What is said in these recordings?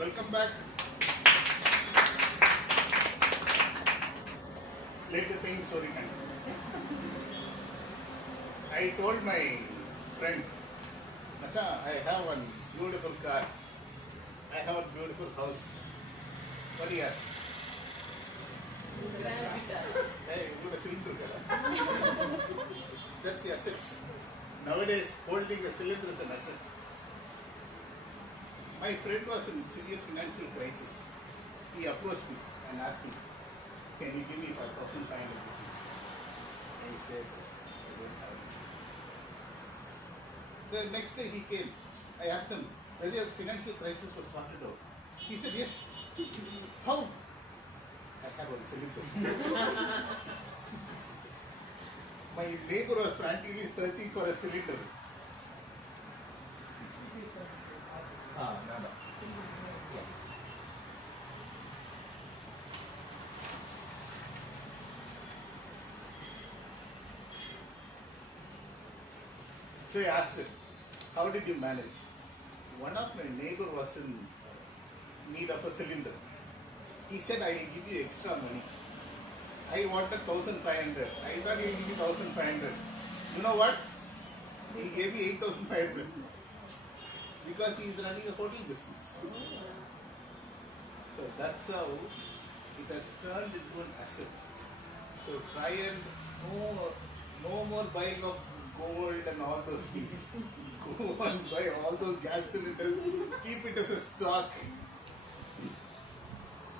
Welcome back. Let the pain story continue. I told my friend, Macha, I have one beautiful car. I have a beautiful house. What do you ask? Hey, you got a cylinder car. That's the assets. Nowadays, holding a cylinder is an asset. My friend was in severe financial crisis. He approached me and asked me, can you give me 5,500 rupees? I said, I don't have it. The next day he came. I asked him whether financial crisis was sorted out. He said, yes. How? I have one cylinder. My neighbor was frantically searching for a cylinder. Nada. So I asked him, how did you manage? One of my neighbor was in need of a cylinder. He said, I will give you extra money. I wanted 1,500. I thought he will give me 1,500. You know what? He gave me 8,500. Because he is running a hotel business. So that's how it has turned into an asset. So try and no more buying of gold and all those things. Go and buy all those gas cylinders, keep it as a stock.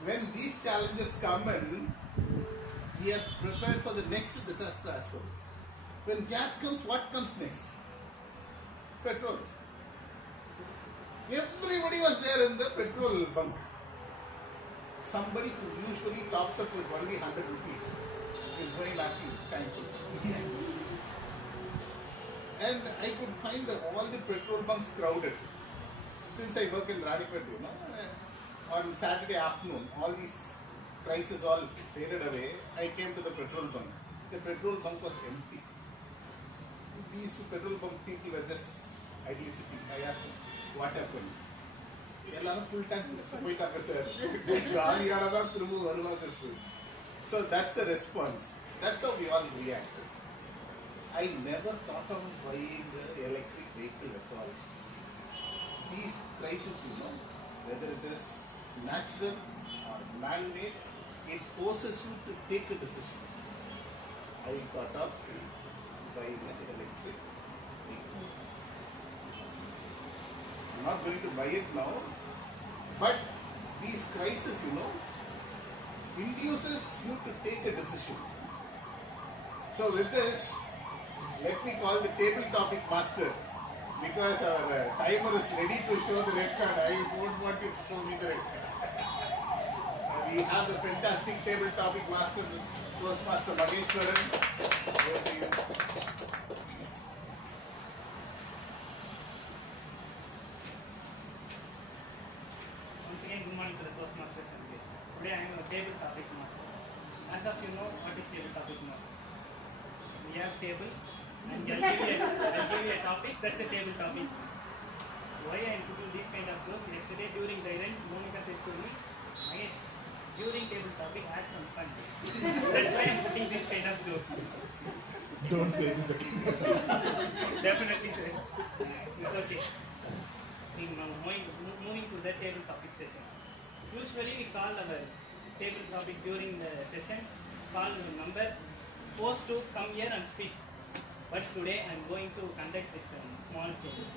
When these challenges come in, we are prepared for the next disaster as well. When gas comes, what comes next? Petrol. Everybody was there in the petrol bunk. Somebody who usually tops up with only 100 rupees is going asking, thank you. And I could find all the petrol bunks crowded. Since I work in Radipet, on Saturday afternoon, all these prices all faded away. I came to the petrol bunk. The petrol bunk was empty. These petrol bunk people were just idly sitting. I asked them, what happened? எல்லாரும் full tank முடிச்சுட்டு போயிட்டாங்க sir. காலியானதா திரும்ப வருவாங்க sir. So that's the response. That's how we all react. I never thought of buying an electric vehicle at all. These crises, whether it is natural or man-made, it forces you to take a decision. I thought of buying an electric vehicle. I'm not going to buy it now, but these crises, induces you to take a decision. So with this, let me call the table topic master, because our timer is ready to show the red card. I don't want you to show me the red card. We have the fantastic table topic master, Toastmaster Mageshwaran. Over to you. Once again, good morning to the Toastmasters and guests. Today I am a table topic master. As of you know, what is table topic master? We have table and I'll give you a topic, that's a table topic. Why I am putting this kind of jokes? Yesterday during the event, Monica said to me, Mahesh, during table topic add some fun. That's why I am putting this kind of jokes. Don't say this again. Definitely sir. It's okay. Moving to the table topic session. Usually we call our table topic during the session, call the number, forced to come here and speak. But today I am going to conduct with small changes.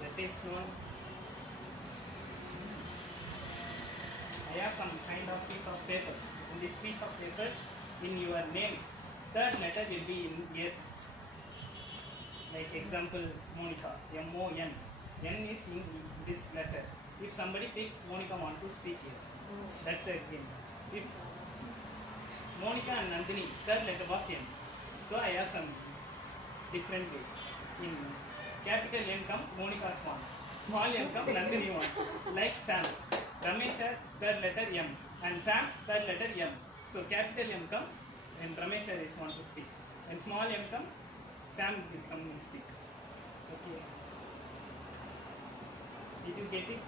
That is known. I have some kind of piece of papers. In this piece of papers, in your name, third letter will be in here. Like example, Monica, M-O-N. N is in this letter. If somebody pick Monica want to speak here, that's a game. If Monica and Nandini, third letter was N. So I have some different way. In capital M come Monica's one. Small M come Nandini one. Like Sam. Ramesh third letter M. And Sam third letter M. So capital M come and Ramesh is want to speak. And small M come, Sam will come and speak. Okay. Did you get it?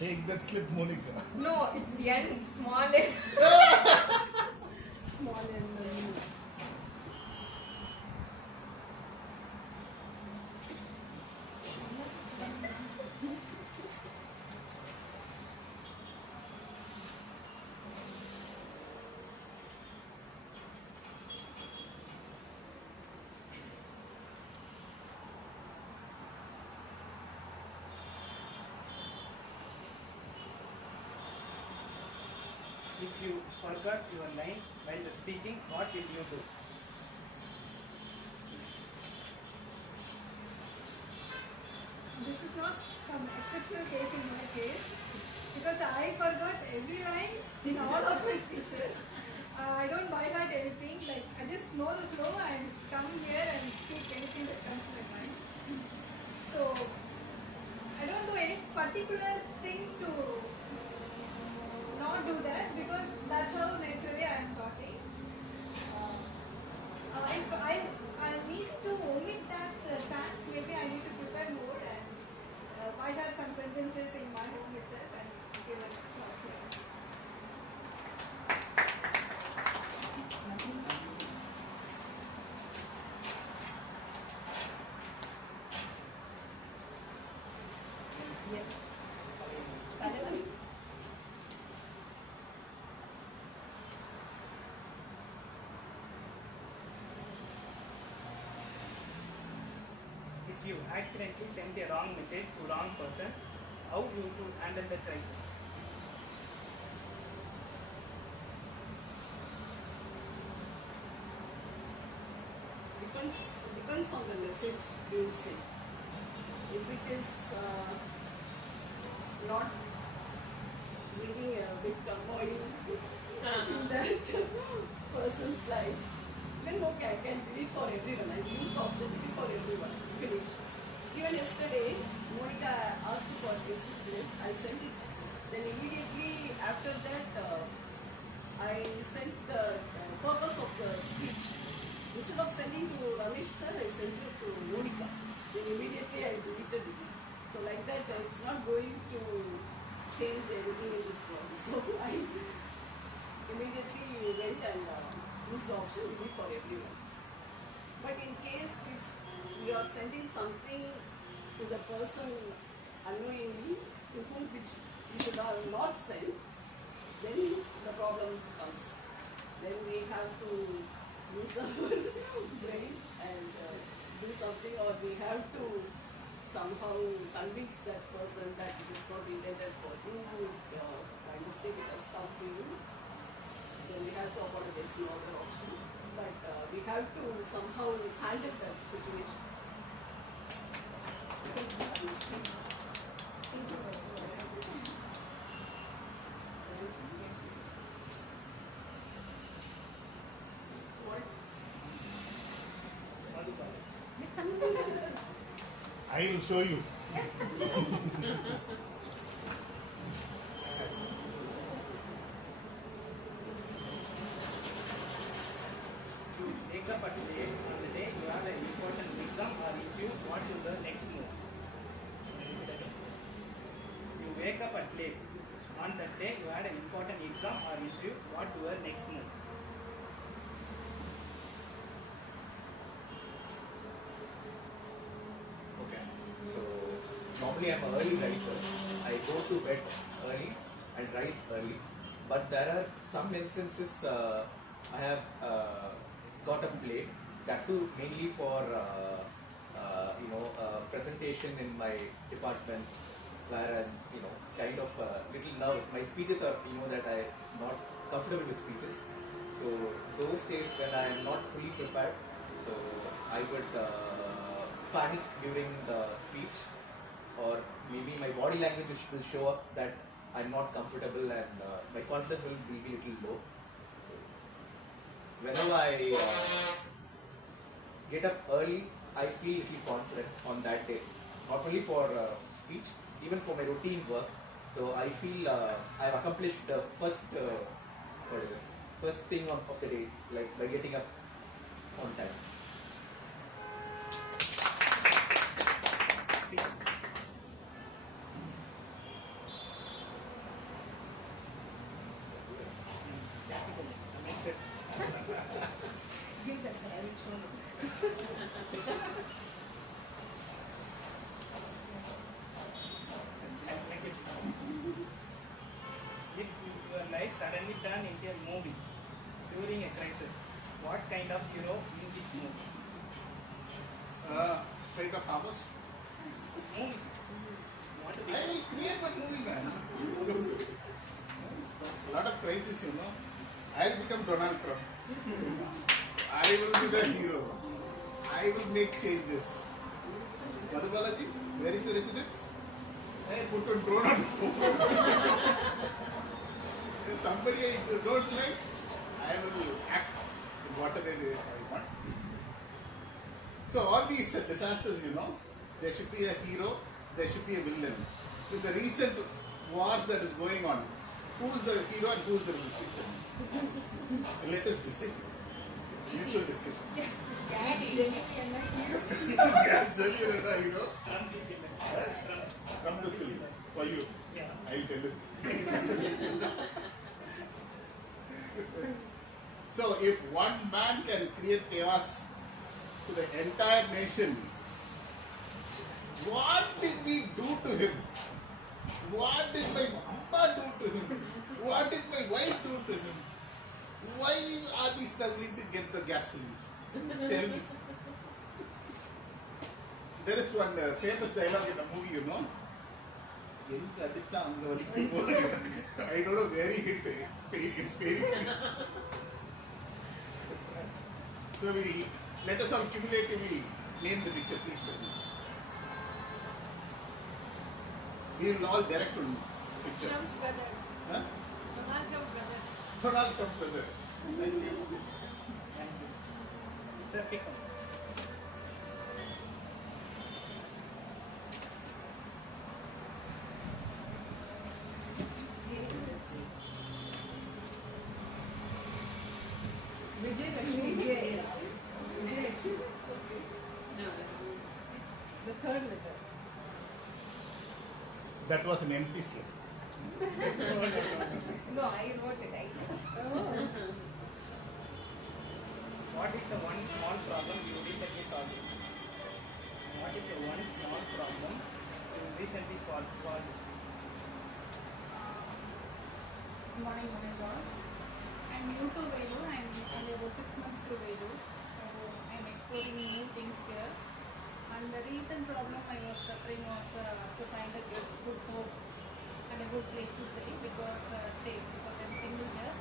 Take that slip, Monica. No, it's N, small N. Small N. If you forgot your line while speaking, what will you do? This is not some exceptional case in my case because I forgot every line in all of my speeches. I don't by heart anything. Like I just know the flow and come here and speak anything that comes to my mind. So I don't do any particular thing to not do that because that's how naturally I am talking. If I need to omit that chance, maybe I need to prepare more and I had some sentences in my home itself and give it out here. If you accidentally send a wrong message to wrong person, how you to handle the crisis? Depends on the message being sent. If it is not bringing a big turmoil in that person's life, then okay, I can delete for everyone. I use the option delete for everyone. Finish. Even yesterday, Monica asked for exist. I sent it. Then immediately after that, I sent the purpose of the speech. Instead of sending to Ramesh sir, I sent it to Monica. Then immediately I deleted it. So like that, it's not going to change anything in this world. So I immediately went and used the option delete for everyone. But in case if we are sending something to the person unknowingly, to whom which we should not send, then the problem comes. Then we have to use our brain and do something, or we have to somehow convince that person that it is not intended for you, by mistake it has come to you. Then we have to apologize, no other option. But we have to somehow handle that situation. I will show you. You wake up at late on the day you have an important exam or interview, what is the next move? You wake up at late on that day you had an important exam or interview, what your next move? Okay. So normally I'm an early riser. I go to bed early and rise early. But there are some instances I have got up late. That too mainly for presentation in my department, where I'm kind of little nervous. My speeches are that I'm not comfortable with speeches. So those days when I am not fully prepared, so I would panic during the speech, or maybe my body language will show up that I'm not comfortable and my confidence will be a little low. So whenever I get up early, I feel a little confident on that day. Not only for speech, even for my routine work. So I feel I've accomplished the first thing of the day, like by getting up on time. create a farmers? Movies. Want to I be will create a movie, man. A lot of crisis, you know. I will become Donald Trump. I will be the hero. I will make changes. Madhubalaji, where is your residence? I put a drone on If somebody I don't like, I will act whatever I want. So all these disasters, you know, there should be a hero, there should be a villain. With the recent wars that is going on, who's the hero and who's the villain? Let us decide. Mutual discussion. Gas delivery and a hero. Gas delivery and a hero. Trump is given. Trump is still for you. Yeah. I'll tell you. So if one man can create chaos to the entire nation, what did we do to him? What did my mama do to him? What did my wife do to him? Why are we struggling to get the gasoline? Tell me. There is one famous dialogue in a movie, you know. I don't know where he hit it. It's very. So let us all cumulatively name the picture, please. We will all direct to picture. Trump's brother. Huh? Donald Trump brother. Donald Trump brother. Thank you. Sir, pick up. Vijay Lakshmi. Vijay Lakshmi. No. The third letter. That was an empty slip. No, I wrote it. What is the one small problem you recently solved? What is the one small problem you recently solved? Morning, all. I'm new to Velu. I'm only about 6 months to Velu. So I'm exploring new things here. And the recent problem I was suffering was to find a good home and a good place to stay because I'm single here.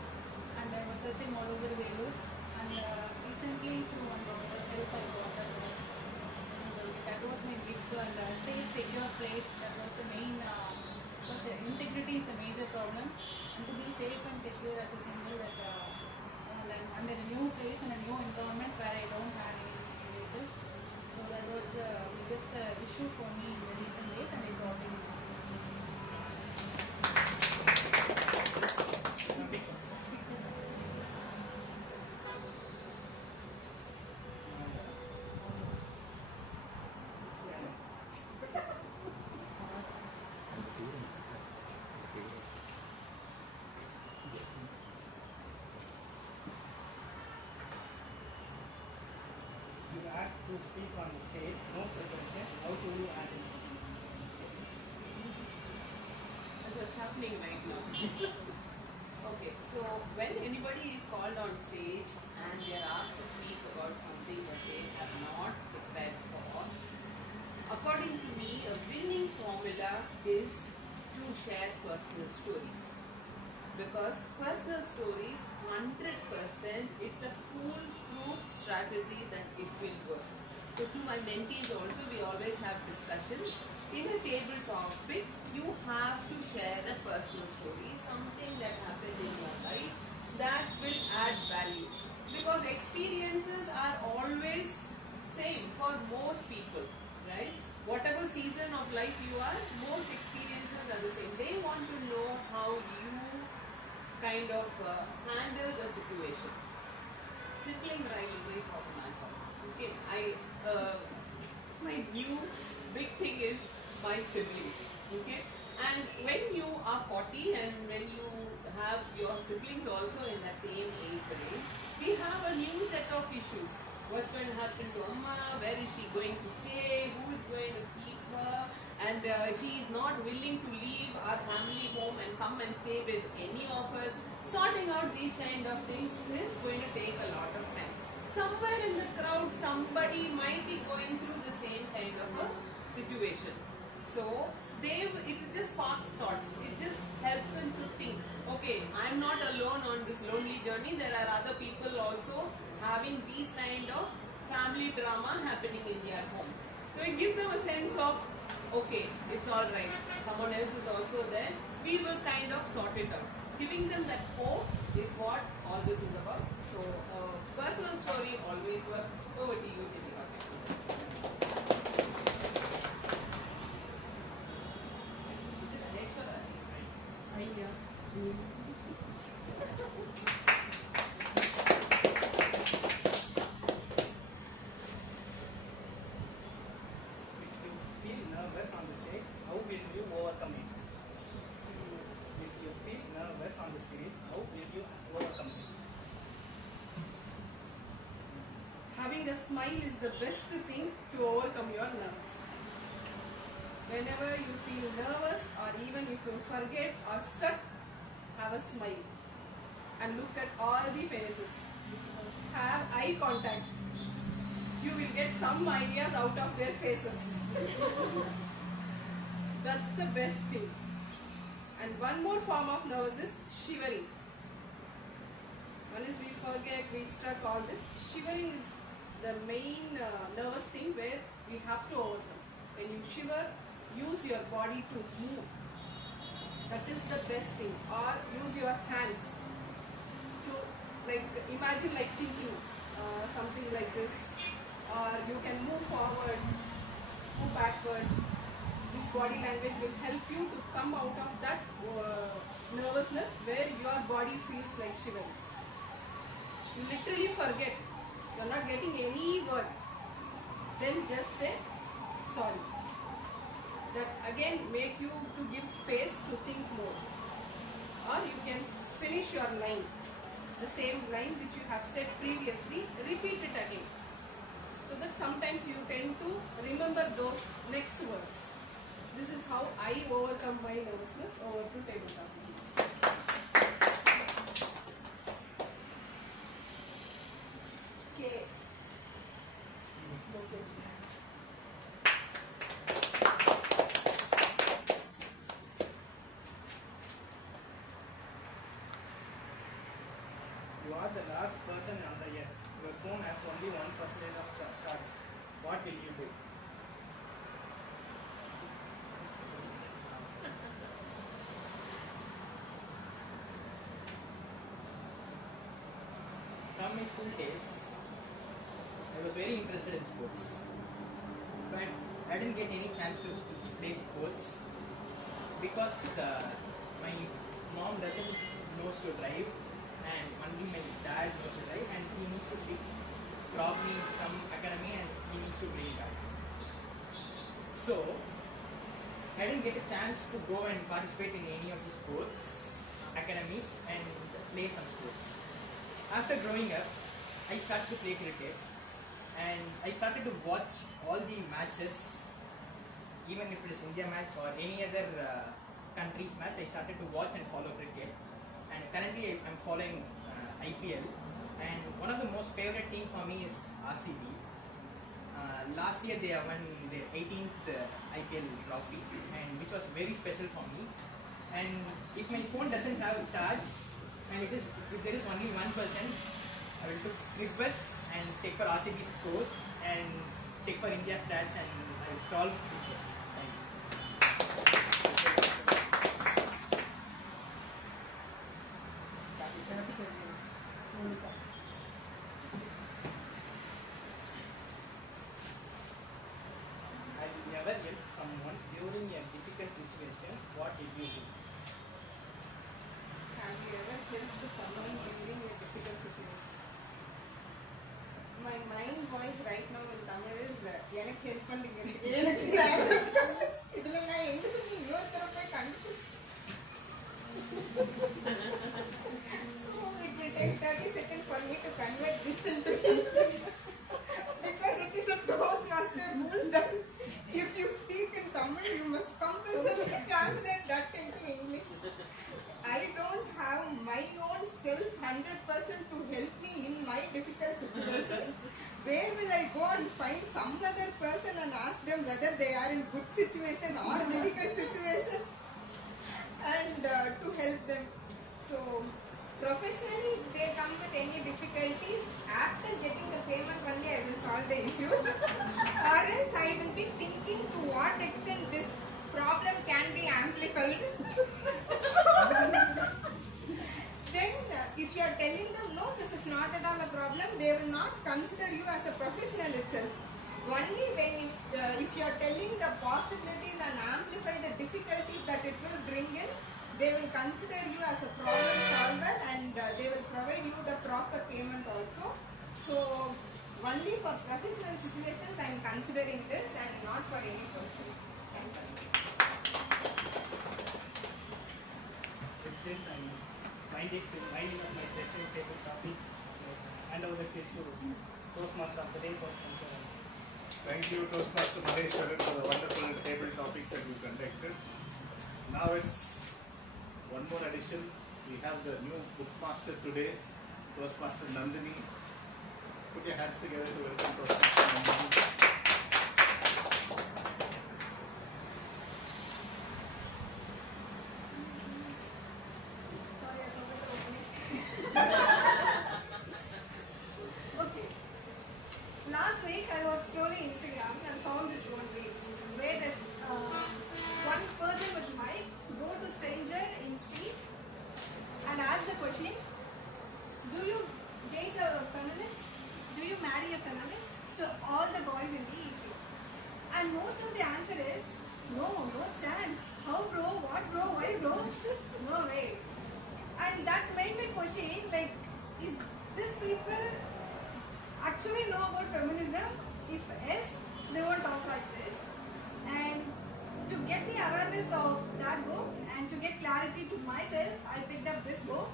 And I was searching all over Velu. And recently, through one doctor's help, I got a job. That was my gift and safe, secure place. That was the main. Because integrity is a major problem. And to be safe and secure as a single, I'm in a new place and a new environment where I don't have any relatives. So that was the biggest issue for me in the recent days, and I got it. You asked to speak on the stage, no pretension. How do you handle it? That's what's happening right now. Okay, so when anybody is called on stage and they are asked to speak about something that they have not prepared for, according to me, a winning formula is to share personal stories. Because personal stories, 100%, it's a foolproof strategy that it will work. So to my mentees also, we always have discussions. In a table topic, you have to share a personal story, something that happened in your life that will add value. Because experiences are always same for most people, right? Whatever season of life you are, most experiences are the same. They want to know how you kind of handle the situation. Sibling rivalry for example. Okay, my new big thing is my siblings. Okay, and when you are 40 and when you have your siblings also in that same age range, we have a new set of issues. What's going to happen to Amma? Where is she going to stay? Who is going to keep her? And she is not willing to leave our family home and come and stay with any of us. Sorting out these kind of things is going to take a lot of time. Somewhere in the crowd, somebody might be going through the same kind of me there are other people also having these kind of family drama happening in their home. So it gives them a sense of, okay, it's all right. Someone else is also there. We will kind of sort it out. Giving them that hope is what all this is about. So personal story always works. Over to you, Deepika. Is it Alex or Ali? Idea. If you feel nervous on the stage, how will you overcome it? If you feel nervous on the stage, how will you overcome it? Having a smile is the best thing to overcome your nerves. Whenever you feel nervous or even if you forget or stuck, have a smile and look at all the faces. Have eye contact. You will get some ideas out of their faces. That's the best thing. And one more form of nervousness, shivering. Once we forget, we stuck all this. Shivering is the main nervous thing where we have to overcome. When you shiver, use your body to move. That is the best thing. Or use your hands to, like, imagine like thinking something like this. Or you can move forward, move backward. This body language will help you to come out of that nervousness where your body feels like shivering. You literally forget. You are not getting any word. Then just say sorry. That again make you to give space to think more. Or you can finish your line. The same line which you have said previously, repeat it again. So that sometimes you tend to remember those next words. This is how I overcome my nervousness. Over to tabletop. Okay. You are the last person on the earth. Your phone has only 1% of charge. What will you do? From my school days, I was very interested in sports, but I didn't get any chance to play sports because my mom doesn't knows to drive, and only my dad knows to drive, and he needs to drop me in some academy, and he needs to bring back. So I didn't get a chance to go and participate in any of the sports academies and play some sports. After growing up, I started to play cricket, and I started to watch all the matches, even if it is India match or any other country's match. I started to watch and follow cricket, and currently I'm following IPL, and one of the most favorite team for me is RCB. Last year they have won their 18th IPL trophy, and which was very special for me. And if my phone doesn't have charge, and if there is only 1%, I will request and check for RCB scores and check for India stats, and I will install cricket. Thank you. Have you ever helped someone during a difficult situation? What did you do? Have you ever helped someone during a difficult situation? My mind voice right now in Tamil is எனக்கு help பண்ணுங்க இதுல நான் எங்க இன்னொருத்தர போய் கண்டுபிடிச்சு so it will take 30 seconds for me to convert this into English because it is a Toastmaster rule that if you speak in Tamil you must compulsorily translate that into English. I don't have my own self 100% to help me in my difficult situations. Where will I go and find some other person and ask them whether they are in good situation or difficult situation and to help them? So Professionally, if they come with any difficulties, after getting the payment only I will solve the issues. Or else I will be thinking to what extent this problem can be amplified. Then if you are telling them no, this is not at all a problem, they will not consider you as a professional itself. Only when if you are telling the possibilities and amplify the difficulties that it will bring in, they will consider you as a problem solver, and they will provide you the proper payment also. So only for professional situations I am considering this, and not for any person. Thank you. With this, I'm winding up my session table topic. Yes. Hand over the stage to Toastmaster of the day, Toastmaster. Thank you, Toastmaster Maheshwaran, for the wonderful table topics that you conducted. Now it's one more addition. We have the new bookmaster today, Toastmaster Nandini. Put your hands together to welcome Toastmaster Nandini. Sorry, I forgot the opening. Okay. Last week I was scrolling Instagram and found this one reel where there's one person with mic go to stranger in street and ask the question, do you date a feminist? Do you marry a feminist? To all the boys in the street. And most of the answer is, no, no chance. How bro? What bro? Why bro? No way. And that made me question, like, is this people actually know about feminism? If yes, they won't talk like this. And to get the awareness of that book and to get clarity to myself, I picked up this book,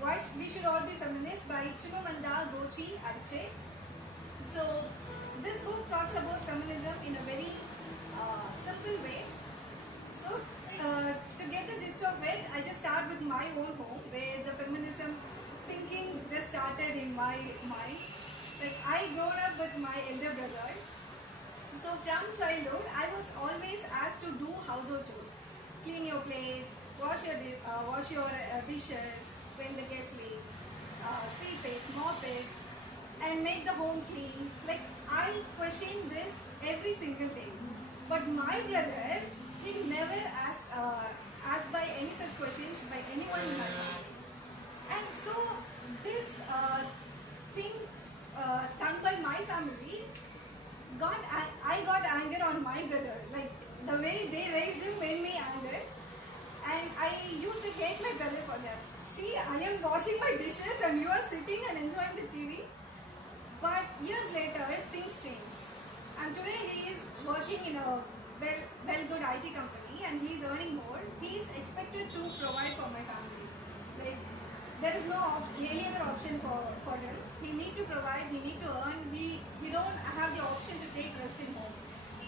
Why We Should All Be Feminists by Chimamanda Ngozi Adichie. So this book talks about feminism in a very simple way. So to get the gist of it, I just start with my own home where the feminism thinking just started in my mind. Like I grown up with my elder brother. So from childhood, I was always asked to do household chores, clean your plates, wash your dishes when the guest leaves, sweep it, mop it, and make the home clean. Like I question this every single day. But my brother, he never asked by any such questions by anyone in my family. And so this thing done by my family, I got anger on my brother. Like the way they raised him made me angry, and I used to hate my brother for that. See, I am washing my dishes and you are sitting and enjoying the TV. But years later, things changed, and today he is working in a well good IT company and he is earning more. He is expected to provide for my family. Like there is no any other option for him. He need to provide, he need to earn, he don't have the option to take rest in home.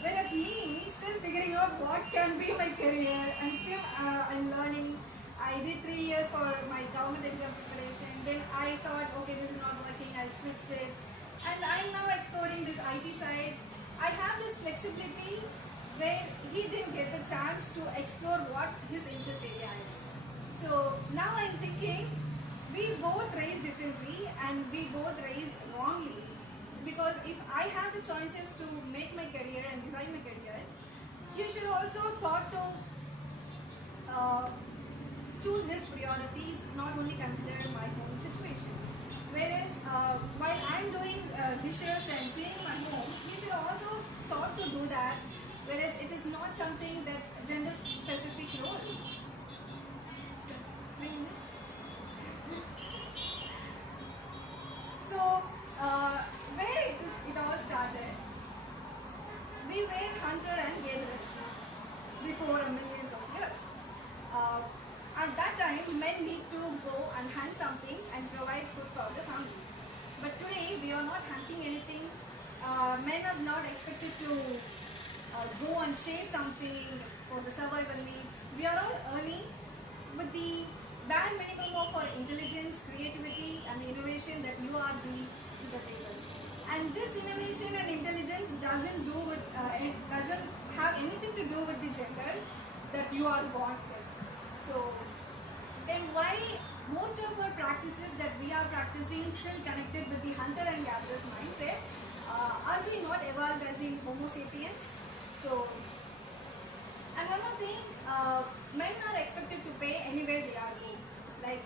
Whereas me, still figuring out what can be my career, and still I'm learning. I did 3 years for my government exam preparation. Then I thought, okay, this is not working, I switched it. And I'm now exploring this IT side. I have this flexibility where he didn't get the chance to explore what his interest area is. So now I'm thinking, we both raised differently and we both raised wrongly, because if I have the choices to make my career and design my career, he should also thought to choose his priorities, not only consider my home situations. Whereas while I'm doing dishes and cleaning my home, he should also thought to do that, whereas it is not something that gender specific role. So, 3 minutes. So, where it all started, we were hunter and gatherers before millions of years. At that time, men need to go and hunt something and provide food for the family. But today, we are not hunting anything. Men are not expected to go and chase something for the survival needs. We are all earning with the bare minimum of our intelligence, creativity, and the innovation that you are bringing to the table. And this innovation and intelligence doesn't have anything to do with the gender that you are born with. So then why most of our practices that we are practicing still connected with the hunter and gatherer's mindset. Are we not evolved as in Homo sapiens? So, and one more thing, men are expected to pay anywhere they are going. Like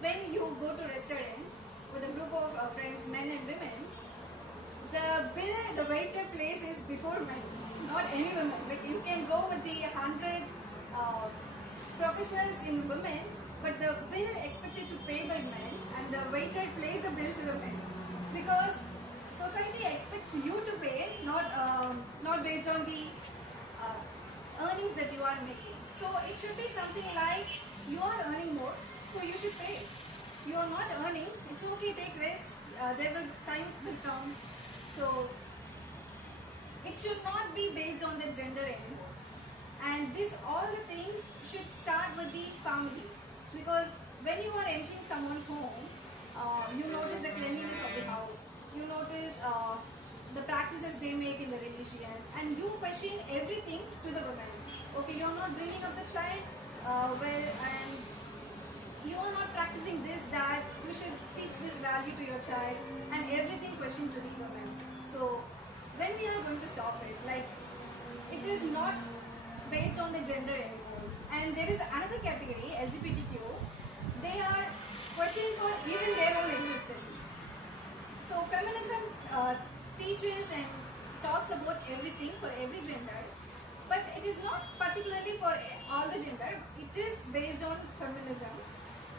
when you go to restaurant with a group of friends, men and women, the bill, the waiter place is before men, not any women. Like you can go with the 100 professionals in women, but the bill expected to pay by men, and the waiter pays the bill to the men, because society expects you to pay, not based on the earnings that you are making. So it should be something like you are earning more, so you should pay. You are not earning, it's okay, take rest. Time will come. So it should not be based on the gender end. And all the things should start with the family, because when you are entering someone's home, you notice the cleanliness of the house, you notice the practices they make in the religion, and you question everything to the woman. Okay, you are not bringing up the child well, and you are not practicing this, that, you should teach this value to your child, and everything questioned to the woman. So when we are going to stop it, like, it is not based on the gender anymore. And there is another category, LGBTQ, they are questioning for even their own existence. So feminism teaches and talks about everything for every gender, but it is not particularly for all the gender. It is based on feminism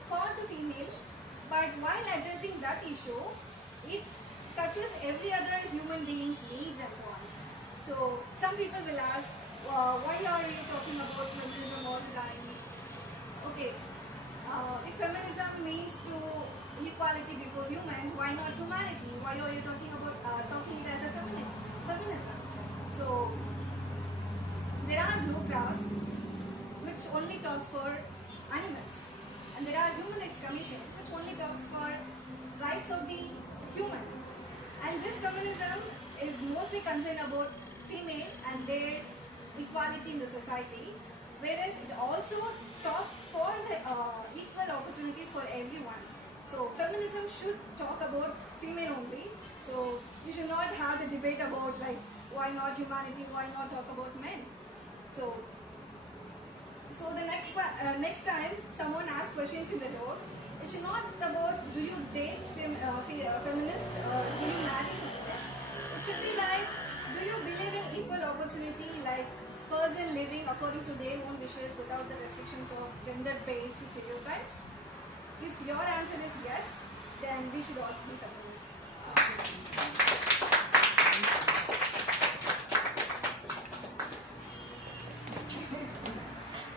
for the female, but while addressing that issue, it touches every other human being's needs and wants. So some people will ask, why are you talking about feminism all the time? Okay, if feminism means to equality before humans, why not humanity? Why are you talking about talking it as a feminism? So there are blue class, which only talks for animals, and there are human rights commission, which only talks for rights of the human. And this feminism is mostly concerned about female and their equality in the society, whereas it also talks for the equal opportunities for everyone. So feminism should talk about female only. So you should not have the debate about like why not humanity, why not talk about men. So the next time someone asks questions in the road, it should not about do you date feminist, do you marry feminist. It should be like, do you believe in equal opportunity, like person living according to their own wishes without the restrictions of gender-based stereotypes? If your answer is yes, then we should all be feminists.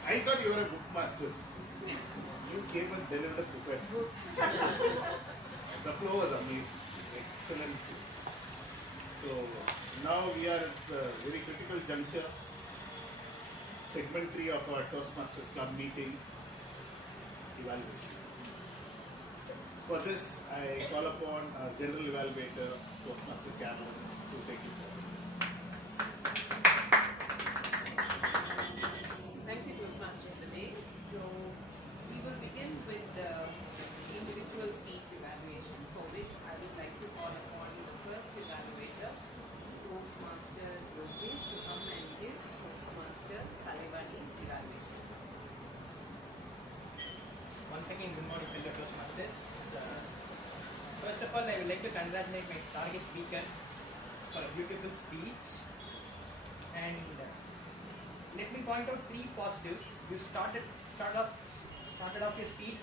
I thought you were a bookmaster. You came and delivered a book. The flow was amazing. Excellent. So now we are at the very critical juncture. Segment 3 of our Toastmasters Club meeting, evaluation. For this, I call upon our general evaluator, Toastmaster Cameron, to take it forward. Thank you, Toastmaster of the day. So we will begin with the individual speech evaluation, for which I would like to call upon the first evaluator, Toastmaster Yogesh, to come and give Toastmaster Kalivani's evaluation. Once again, good morning, fellow Toastmasters. First of all, I would like to congratulate my target speaker for a beautiful speech. And let me point out 3 positives. You started off your speech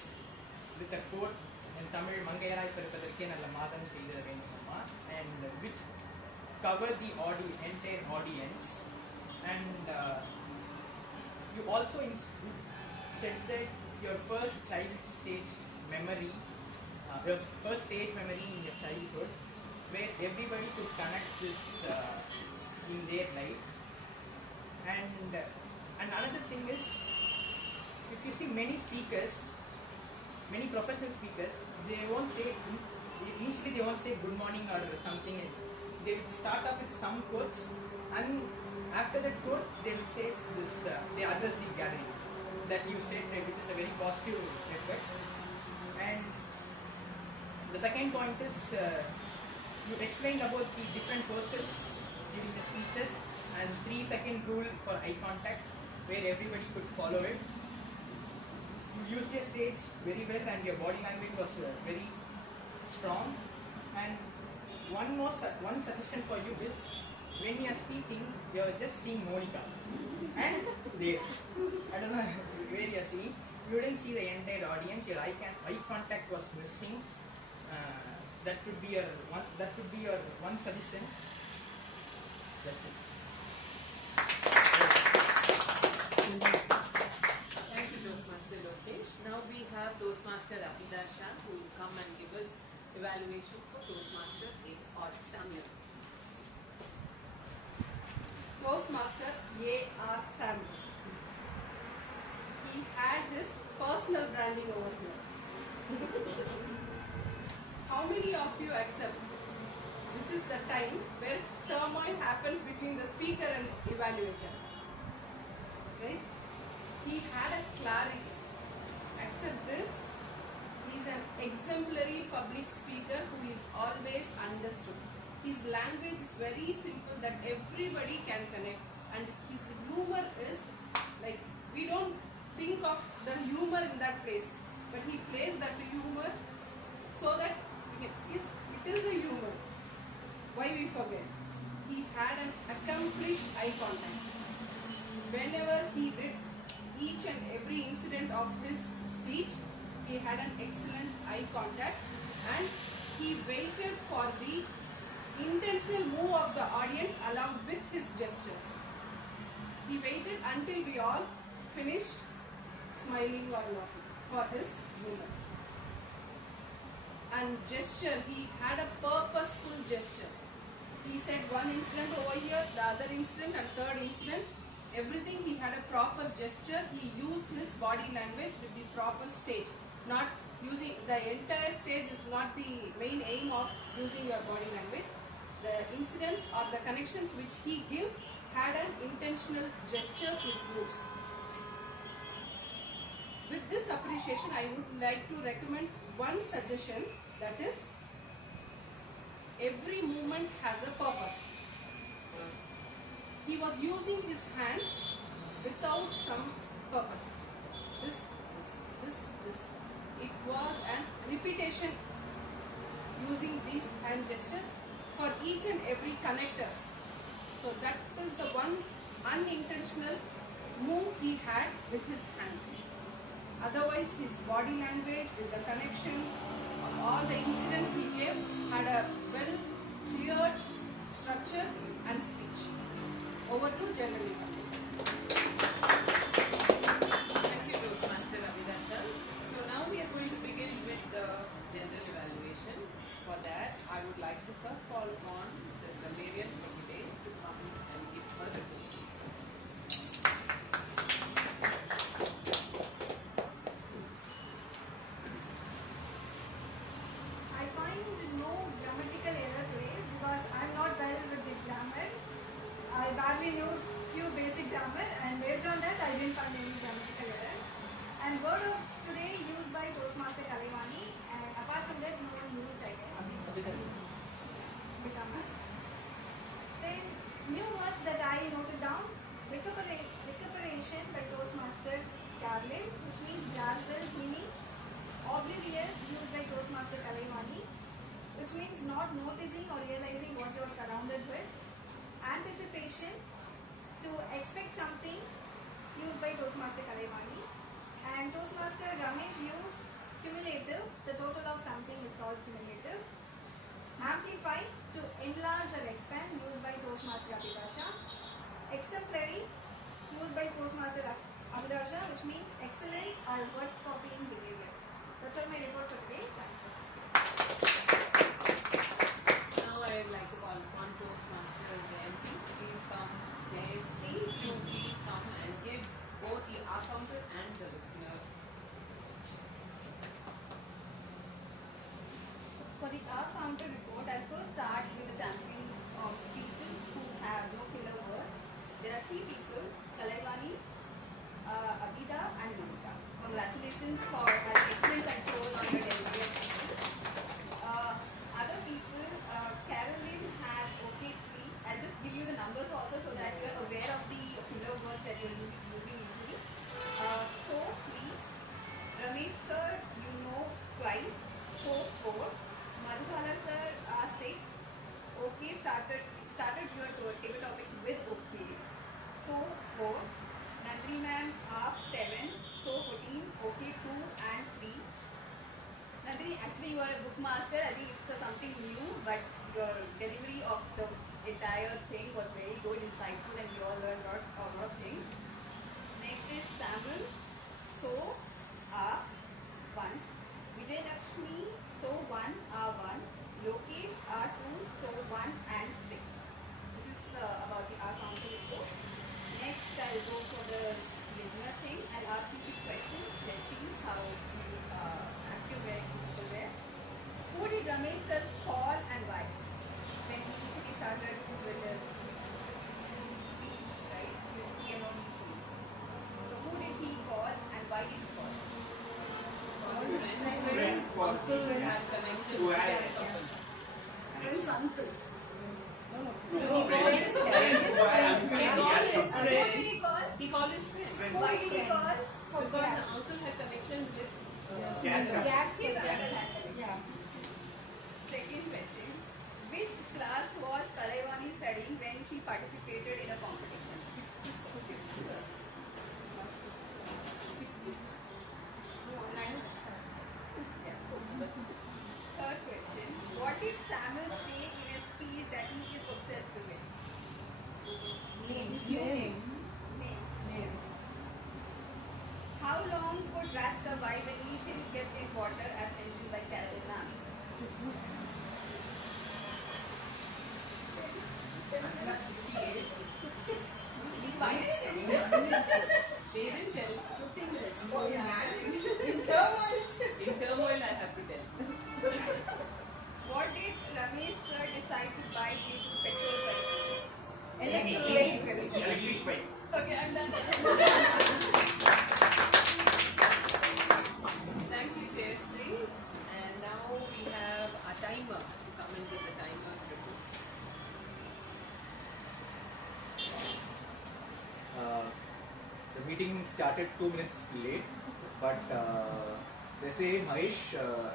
with a quote in Tamil, Mangaiyarai Piruppadarke Nalla Maadam Seidara Vendumamma, and which covered the entire audience. And you also said that your first child stage memory, your first stage memory in your childhood, where everybody could connect this in their life. And another thing is, if you see many speakers, many professional speakers, they won't say, initially they won't say good morning or something. They will start off with some quotes, and after that quote, they will say this, they address the gathering. that you said, which is a very positive effect. And the second point is you explained about the different postures during the speeches and 3-second rule for eye contact where everybody could follow it. You used your stage very well and your body language was very strong. And one suggestion for you is when you are speaking, you are just seeing Monica. And there, I don't know where you are seeing. You didn't see the entire audience. Your eye contact was missing. That could be your one suggestion. That's it. Thank you, Toastmaster Lokesh. Now we have Toastmaster Abhida Shah who will come and give us evaluation for Toastmaster or Samuel. Toastmaster A.R. Samuel. He had his personal branding over here. How many of you accept this is the time where turmoil happens between the speaker and evaluator? Right? He had a clarity. Accept this. He is an exemplary public speaker who is always understood. His language is very simple that everybody can connect, and his humor is like, we don't think of the humor in that place, but he plays that humor so that it is a humor. Why we forget? He had an accomplished eye contact. Whenever he did each and every incident of his speech, he had an excellent eye contact, and he waited for the intentional move of the audience along with his gestures. He waited until we all finished smiling or laughing for his humor. And gesture, he had a purposeful gesture. He said one incident over here, the other incident and third incident. Everything he had a proper gesture. He used his body language with the proper stage. Not using the entire stage is not the main aim of using your body language. The incidents or the connections which he gives had an intentional gestures with moves. With this appreciation, I would like to recommend one suggestion, that is, every movement has a purpose. He was using his hands without some purpose. This. It was an repetition using these hand gestures for each and every connectors. So that is the one unintentional move he had with his hands. Otherwise, his body language with the connections of all the incidents he gave had a well cleared structure and speech. Over to General Thank you, Toastmaster Abhida Shah. So now we are going to begin with the general evaluation. For that, I would like to first call upon the grammarian for today to come and give further coaching. I find no grammatical error today because I'm not well with the grammar. I barely knew few basic grammar, and based on that I didn't find any grammatical error. And word of today used by Toastmaster Kalivani, and apart from that no one used, I guess. Become. Then new words that I noted down: recuperation by Toastmaster Carlin, which means gradual healing. Oblivious used by Toastmaster Kalivani, which means not noticing or realizing what you are surrounded with. Anticipation, to expect something, used by Toastmaster Kalivani. And Toastmaster Ramesh used cumulative, the total of something is called cumulative. Amplify, to enlarge or expand, used by Toastmaster Abhida Shah. Exemplary, used by Toastmaster Abhida Shah, which means excellent or word copying behavior. That's all my report for today. Thank you. Now I would like to call upon Toastmaster Jayanti. Please come, Jayanti, you please come and give both the accountant and the listener. For the counter report, I'll first start with the champions of people who have no filler words. There are 3 people: Kalaivani, Abhida and Luna. started your table topics with OK. So 4, Nandini ma'am up 7, so 14, OK 2 and 3. Nandini, actually you are a bookmaster. I think it's something new, but your delivery of the entire thing was very good, insightful, and we all learned a lot of things. Next is Samuel, so 1. Vijay Lakshmi, so 1 are 1. Lokesh are 2, so 1 and 6. This is about the R counter report. Next, I'll go for the listener thing. I'll ask you 6 questions. Let's see how you active were over there. Who did Ramesh sir call and why? When he initially started with his speech, right? With TMO meeting. So who did he call and why did he call? Friend for Uncle had connection who with had that couple. Friend's uncle. friend who had He called his Who friend. did he call? He called his friend. Why did he call? Because the uncle had connection with Gas company. Gas. His uncle Gas. had connection. Yeah. Second question. Which class was Kalaivani studying when she participated in a competition? Yeah. Third question. What did Samuel say in his speech that he is obsessed with? Names. Names. Yes. How long could rats survive when initially kept in water as mentioned by Carolyn ma'am? They didn't tell. 15 minutes. Oh, yeah. In turmoil. In turmoil, I have to tell. What did Ramesh sir decide to buy due to petrol prices? Electric bike. Okay, I'm done. Thank you, Jayashree. And now we have a timer to come and give the timer's report. The meeting started 2 minutes late, but they say Mahesh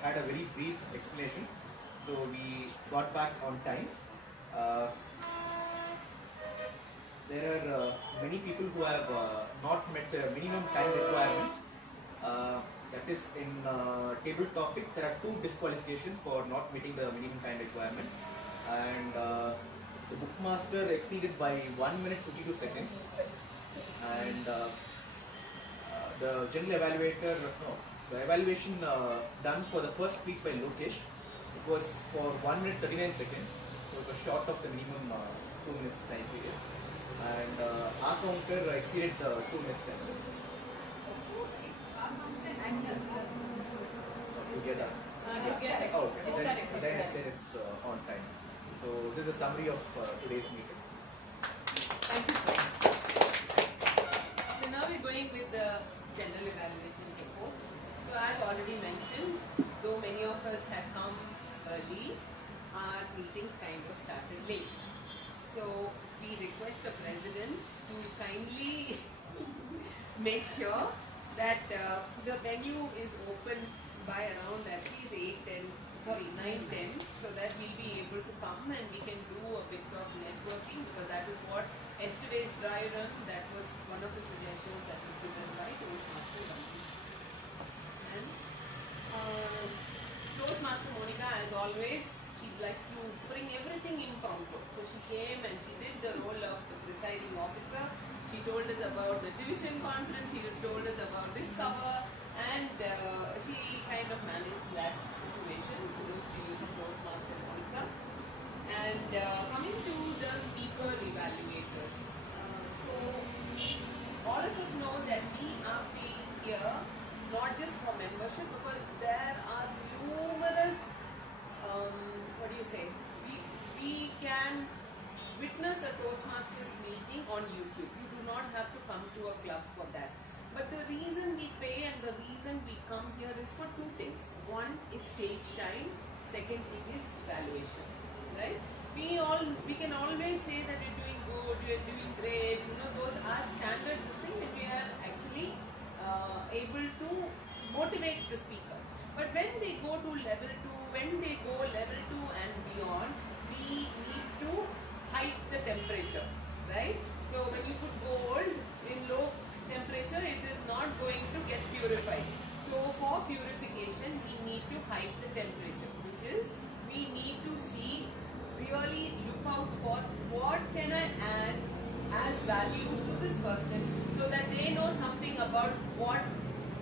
had a very brief explanation, so we got back on time. There are many people who have not met the minimum time requirement. That is in table topic, there are 2 disqualifications for not meeting the minimum time requirement, and the bookmaster exceeded by 1 minute 52 seconds, and the general evaluator, no, the evaluation done for the first speech by Lokesh, it was for 1 minute 39 seconds, so it was short of the minimum 2 minutes time period, and our counter exceeded the 2 minutes time period. Together. Together. Oh, It's then correct. it's on time. So this is a summary of today's meeting. Thank you so much. So now we're going with the general evaluation report. So as already mentioned, though many of us have come early, our meeting kind of started late. So we request the president to kindly make sure that the venue is open by around at least 9:10, so that we'll be able to come and we can do a bit of networking, because that is what yesterday's dry run, that was one of the suggestions that was given by Toastmaster Vankish. And Toastmaster Monica, as always, she likes to spring everything impromptu. So she came and she did the role of the presiding officer. She told us about the division conference, she told us about Discover, and she kind of managed that situation. Kudos to you, Toastmaster Monica. And coming to the speaker evaluators. So all of us know that we are being here not just for membership, because there are numerous, we can witness a Toastmasters meeting on YouTube. You do not have to come to a club for that. But the reason we pay and the reason we come here is for 2 things. One is stage time, second thing is evaluation, right? We can always say that we're doing good, we're doing great, those are standard things, and we are actually able to motivate the speaker. But when they go to level 2, when they go level 2 and beyond, we need to hype right? So when you put gold in low temperature, it is not going to get purified. So for purification, we need to hide the temperature, which is we need to see, really look out for what can I add as value to this person so that they know something about what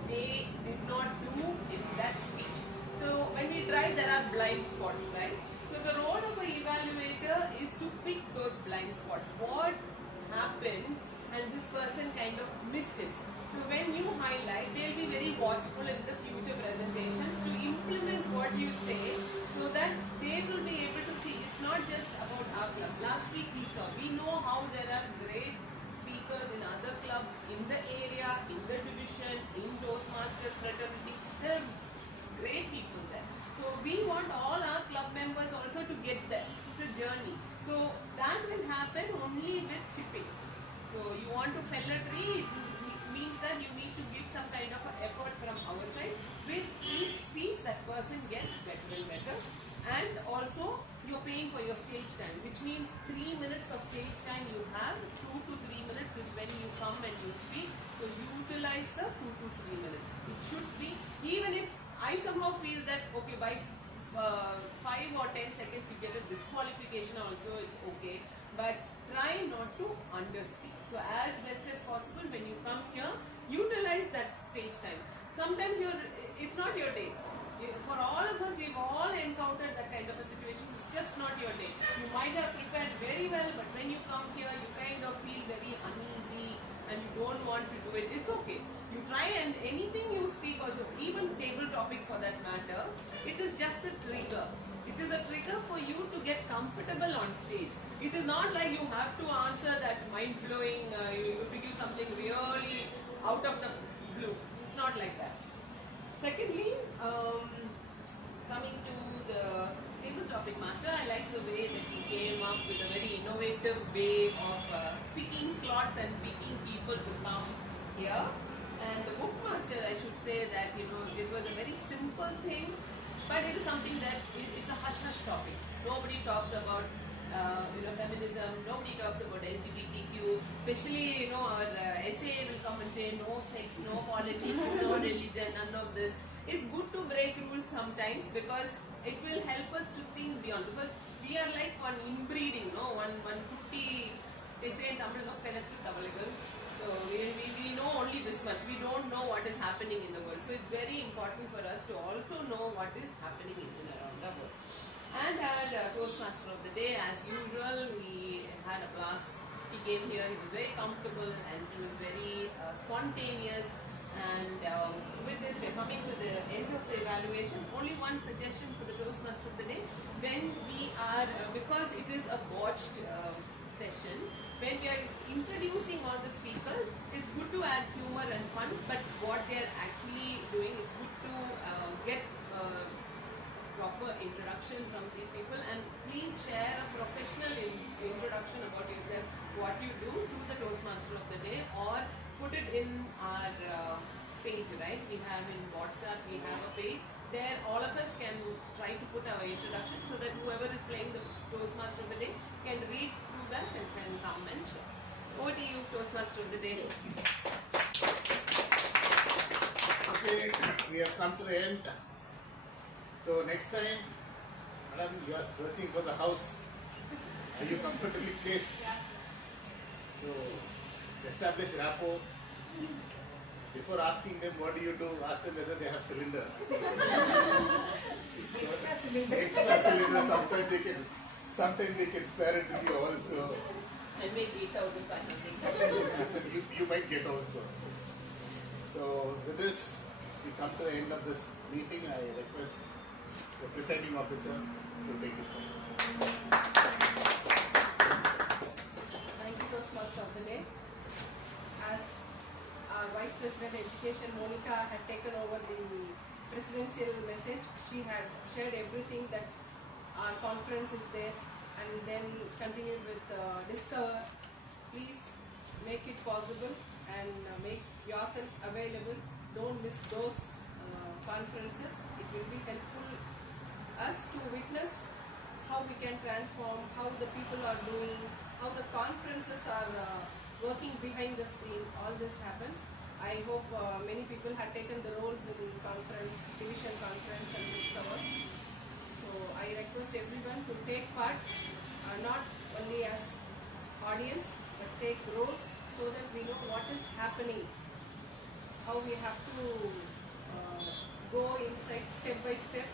they did not do in that speech. So when we drive, there are blind spots, right? So the role of an evaluator is to pick those blind spots. What happened and this person kind of missed it. So when you highlight, they'll be very watchful in the future presentations to implement what you say so that they will be able to see it's not just about our club. Last week we saw, we know how there are great speakers in other clubs in the area, in the division, in Toastmasters fraternity. There are great people there. So we want all our club members also to get there. It's a journey. So that will happen only with chipping. So you want to fell a tree, it means that you need to give some kind of an effort from our side. With each speech, that person gets better and better. And also, you're paying for your stage time, which means 3 minutes of stage time you have. 2 to 3 minutes is when you come and you speak. So utilize the 2 to 3 minutes. It should be, even if I somehow feel that, okay, by 5 or 10 seconds you get a disqualification also, it's okay. But try not to underspeak. So as best as possible, when you come here, utilize that stage time. Sometimes it's not your day. For all of us, we've all encountered that kind of a situation. It's just not your day. You might have prepared very well, but when you come here, you kind of feel very uneasy and you don't want to do it. It's okay. You try, and anything you speak also, even table topic for that matter, it is just a trigger. It is a trigger for you to get comfortable on stage. It is not like you have to answer that mind-blowing, you have to give something really out of the blue. It's not like that. Secondly, coming to the table topic master, I like the way that he came up with a very innovative way of picking slots and picking people to come here. And the book master, I should say that, it was a very simple thing, but it is something that it's a hush-hush topic. Nobody talks about feminism, nobody talks about LGBTQ, especially, our essay will come and say no sex, no politics, no religion, none of this. It's good to break rules sometimes because it will help us to think beyond, because we are like one inbreeding, one kutti, they say in Tamil, penathu tavaligal. So we know only this much. We don't know what is happening in the world. So it's very important for us to also know what is happening in and around the world. And our Toastmaster of the day, as usual, we had a blast. He came here, he was very comfortable and he was very spontaneous. And with this, we're coming to the end of the evaluation. Only one suggestion for the Toastmaster of the day. When we are, because it is a botched session, when we are introducing all the speakers, it's good to add humor and fun, but what they're actually doing, it's good to get proper introduction from these people, and please share a professional introduction about yourself, what you do to the Toastmaster of the day, or put it in our page, right? We have in WhatsApp, we have a page. There all of us can try to put our introduction so that whoever is playing the Toastmaster of the day can read through that and can come and share. Over to you, Toastmaster of the day. Okay, we have come to the end. So next time, madam, you are searching for the house. Are you comfortably placed? Yeah. So establish rapport. Before asking them what do you do, ask them whether they have cylinder. Extra cylinder. Sometimes they can spare it with you also. I make 8,500. you might get also. So with this, we come to the end of this meeting. I request the presiding officer to take it forward. Thank you, Toastmaster of the day. As our Vice President Education, Monica, had taken over the presidential message, she had shared everything that our conference is there, and then continued with Discover. Please make it possible and make yourself available. Don't miss those conferences. It will be helpful us to witness how we can transform, how the people are doing, how the conferences are working behind the screen. All this happens. I hope many people have taken the roles in conference, division conference and Discover. So I request everyone to take part, not only as audience, but take roles so that we know what is happening, how we have to go inside step by step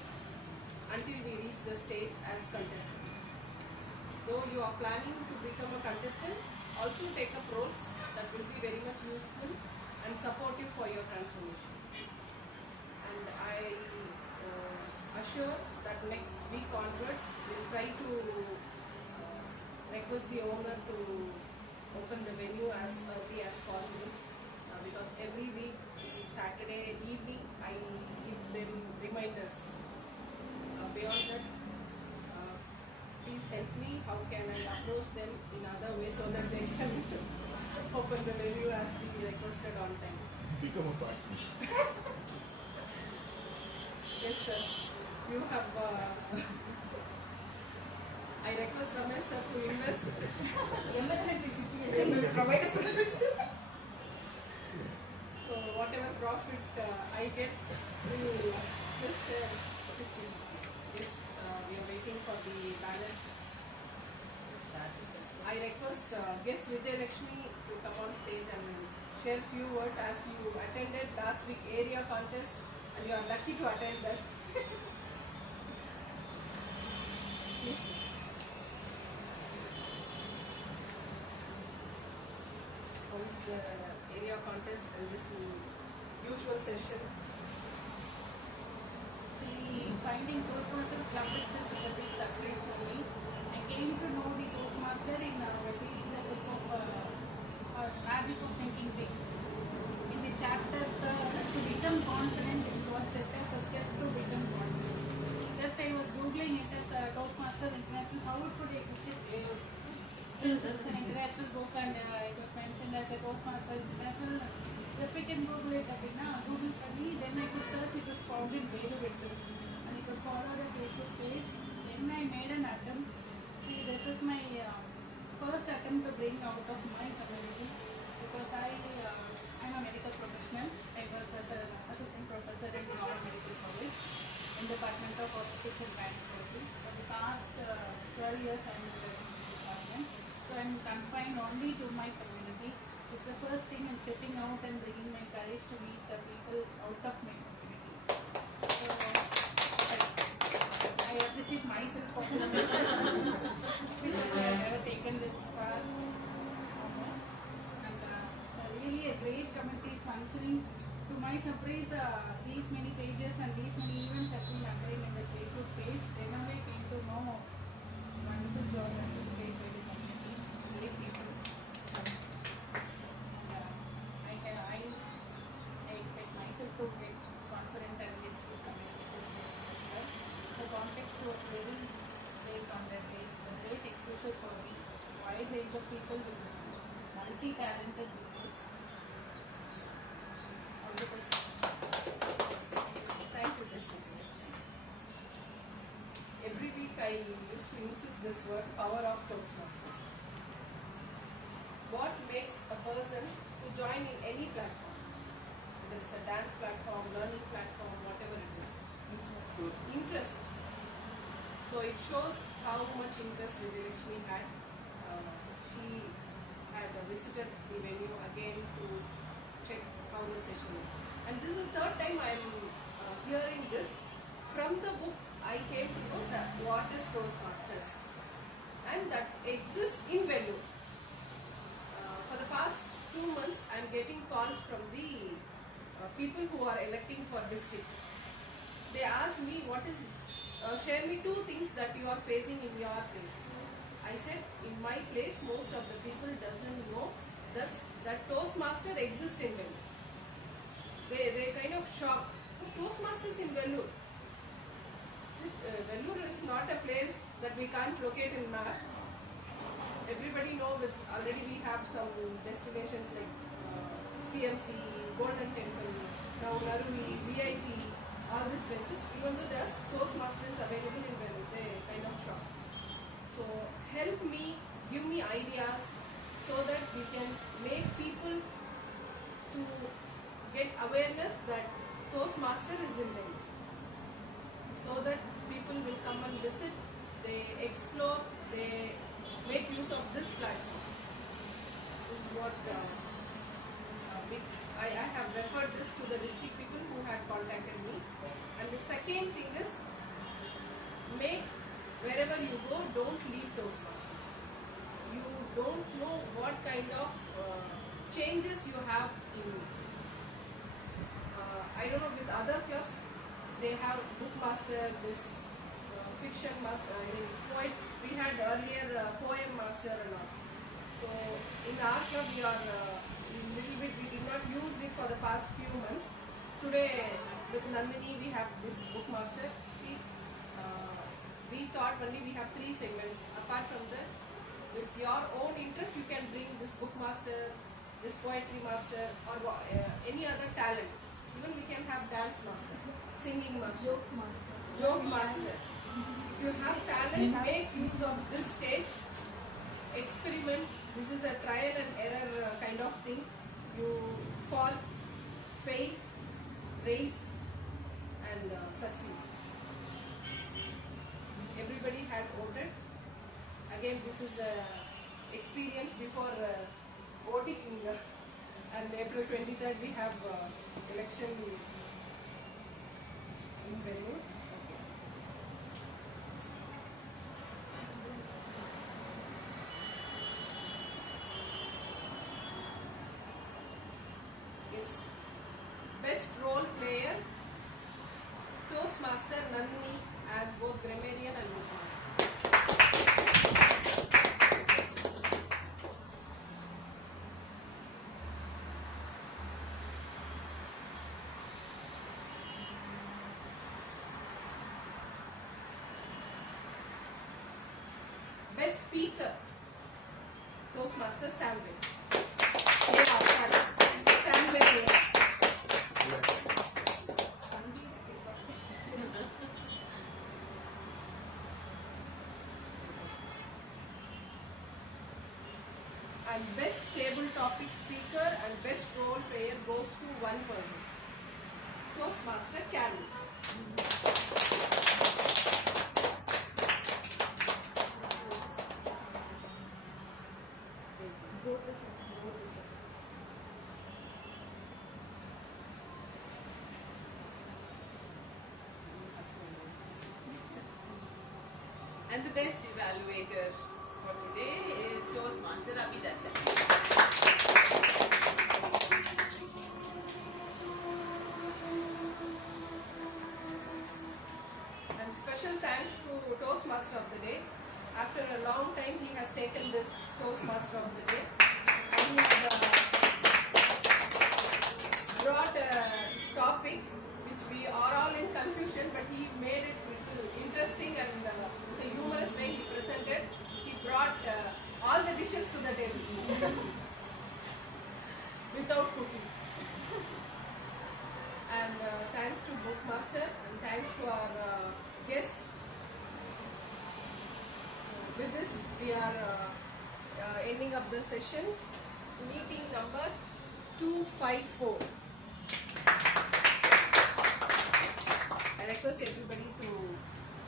until we reach the stage as contestant. Though you are planning to become a contestant, also take up roles that will be very much useful and supportive for your transformation. And I assure that next week onwards, we'll try to request the owner to open the venue as early as possible, because every week, Saturday evening, I give them reminders. Beyond that, please help me. How can I approach them in other ways so that they can open the venue as we requested on time? Become a partner. Yes, sir. You have. I request Ramesh sir to invest. Emergency situation will provide a solution. So whatever profit I get, we will just share 50. Yes, we are waiting for the balance. I request guest Vijay Lakshmi to come on stage and share few words as you attended last week area contest and you are lucky to attend that. Please. How is the area contest and this usual session? Actually, finding Toastmaster Club itself is a big surprise for me. I came to know the Toastmaster in vacation the book of Habit of Thinking Big. In the chapter to become confident, it was set as a step to become confident. Just I was googling it as Toastmaster International, how it could exist. Since it's an international book and it was mentioned as a Toastmaster International, just we can Google it again. Google for me, then I could search, it was found in Velu itself. And I could follow the Facebook page. Then I made an attempt. See, this is my first attempt to bring out of my community because I'm a medical professional. I work as an assistant professor in Normal Medical College in Department of Obstetrics and Gynecology. For the past 12 years, I'm in the department. So I'm confined only to my community. It's the first thing in stepping out and bringing my courage to meet the people out of my community. So I appreciate myself for this because I have never taken this far. And really a great committee is functioning. To my surprise, these many pages and these many events have been appearing in the Facebook page. Then I came to know wonderful job that is made by the community. Great people. I expect myself to get confident and get to communication. The context was very great on that day. A great exposure for me. Wide range of people with multi-talented videos. All the best. Thank you, Justice. Every week I used to insist this word, power of Toastmasters. What makes a person to join in any platform, whether it's a dance platform, learning platform, whatever it is? Interest. So it shows how much interest Vijay Lakshmi had. She had visited the venue again to check how the session is. And this is the third time I am hearing this. From the book, I came to know that what is Toastmasters and that exists in venue. For the past 2 months, I am getting calls from the people who are electing for district. They ask me, share me 2 things that you are facing in your place. I said, in my place, most of the people doesn't know that Toastmaster exists in Vellore. They kind of shocked. Toastmasters in Vellore. Vellore is not a place that we can't locate in map. Everybody knows already we have some destinations like CMC, Golden Temple, now Naruni, VIT, all these places. Even though there's Toastmasters available in Vellore, they kind of shocked. So help me give me ideas so that we can make people to get awareness that Toastmaster is in Delhi. So that people will come and visit, they explore, they make use of this platform. This is what I have referred this to the district people who had contacted me. And the second thing is, make wherever you go, don't leave Toastmasters. You don't know what kind of changes you have in. I don't know, with other clubs, they have book master, this fiction master, poet. We had earlier poem master and all. So in our club, we are little bit. We did not use it for the past few months. Today with Nandini, we have this book master. See, we thought only we have 3 segments. Apart from this, with your own interest, you can bring this book master, this poetry master, or any other talent. Even we can have dance master, singing master, joke master. If you have talent, make use of this stage. Experiment. This is a trial and error kind of thing. You fall, fail, raise, and succeed. Everybody had voted. Again, this is experience before voting. And April 23rd we have election in Bangalore. Yes. Best role player, Toastmaster Nandini as both grammarian and bookmaster. Best speaker, Toastmaster Samvir. Samvir. And best table topic speaker and best role player goes to one person, Toastmaster Carol. And the best evaluator for today is Toastmaster Abhidarshan. And special thanks to Toastmaster of the Day. After a long time, he has taken this Toastmaster of the Day. And he has brought a topic which we are all in confusion, but he made it little interesting and with a humorous way he presented. He brought all the dishes to the table without cooking. And thanks to Bookmaster and thanks to our guest. With this, we are ending up the session. Meeting number 254. I request everybody to